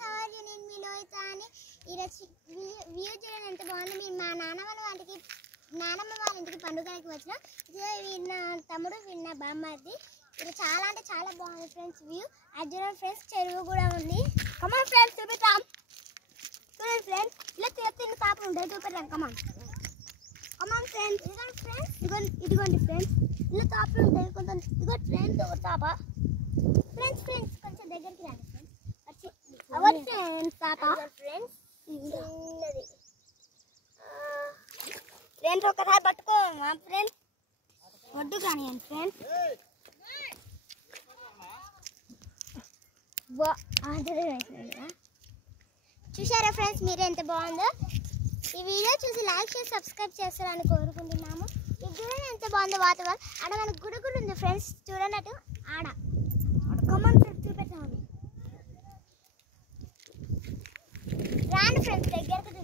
సవాల్ నేను మీ లోహిత అని ఈరోజు వ్యూ చూడండి ఎంత బాగుంది. మీరు మా నాన్నమ్మ వాళ్ళ ఇంటికి పండుగకి వచ్చిన విన్న తమ్ముడు విన్న బామ్మది. ఇది చాలా అంటే చాలా బాగుంది ఫ్రెండ్స్ వ్యూ. అది ఫ్రెండ్స్ చెరువు కూడా ఉంది. కమాన్ ఫ్రెండ్స్ చూపిద్దాం. చూడండి ఫ్రెండ్స్ ఇలా తిన్న పాపలు ఉంటాయి చూపిద్దాం. కమాన్ ఫ్రెండ్స్ ఇదిగోండి ఫ్రెండ్స్ ఇలా తాపలు ఉంటాయి కొంచెం. ఇదిగో ఫ్రెండ్స్ ఒక తాప. ఫ్రెండ్స్ కొంచెం దగ్గరికి రండి ఫ్రెండ్స్. అవర్ ఫ్రెండ్స్ తాప ఫ్రెండ్స్ చిన్నది ఫ్రెండ్స్ ఒకసారి పట్టుకో ఫ్రెండ్స్ వడ్డు కానివ్వండి ఫ్రెండ్స్. చూసారా ఫ్రెండ్స్ మీరు ఎంత బాగుందో. ఈ వీడియో చూసి లైక్ చేసి సబ్స్క్రైబ్ చేస్తారని కోరుకుంటున్నాము. ఇది చూడండి ఎంత బాగుందో వాతావరణం. ఆడ మనకు గుడి కూడా ఉంది ఫ్రెండ్స్ చూడనట్టు. ఆడ కమాన్ ఫ్రెండ్స్ చూపెట్టాము. రాండి ఫ్రెండ్స్ దగ్గరకు